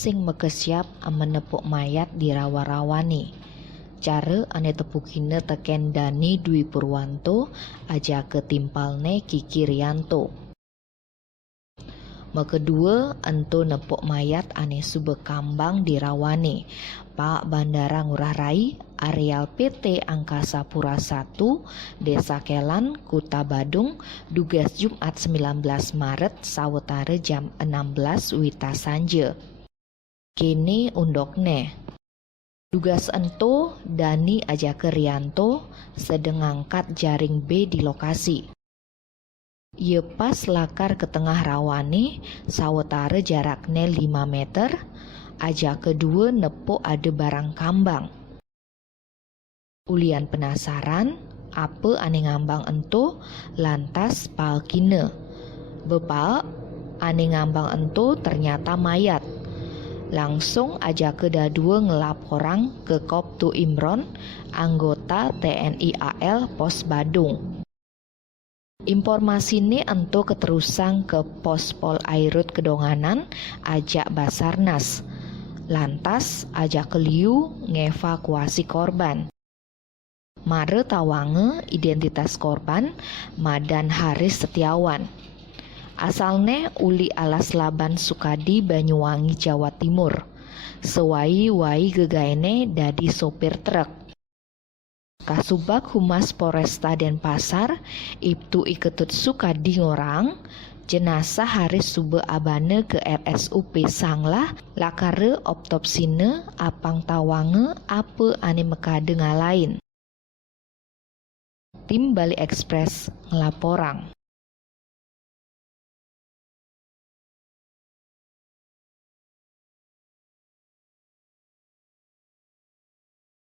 sing mekesiap menepuk mayat di rawa-rawani. Cara ane tepukine teken Dani Dwi Purwanto aja ketimpalne Kiki Rianto. Kedua ento nepuk mayat ane subekambang di rawane Pak Bandara Ngurah Rai areal PT Angkasa Pura I Desa Kelan Kuta Badung dugas Jumat 19 Maret sawetara jam 16 wita sanje. Kene undokne dugas ento Dani Ajake Rianto sedang angkat jaring B di lokasi. Ye pas lakar ke tengah rawane sawetara jaraknya 5 meter, aja kedua nepuk ada barang kambang. Ulian penasaran apa ane ngambang ento lantas palkine. Bepal ane ngambang ento ternyata mayat. Langsung aja kedua ngelaporang ke Koptu Imron, anggota TNI AL Pos Badung. Informasi ini ento keterusan ke Pos Pol Airut Kedonganan ajak Basarnas. Lantas ajak keliu ngevakuasi korban. Mare tawange identitas korban Madan Haris Setiawan. Asalnya uli alas Laban Sukadi Banyuwangi Jawa Timur. Sewai-wai gegaene dadi sopir truk. Kasubag Humas Polresta Denpasar, Ibtu Iketut Sukadi ngorang, jenazah Haris sube abane ke RSUP Sanglah, lakare optopsine apang tawange apa ane mekade ngalain. Tim Bali Express ngelaporang.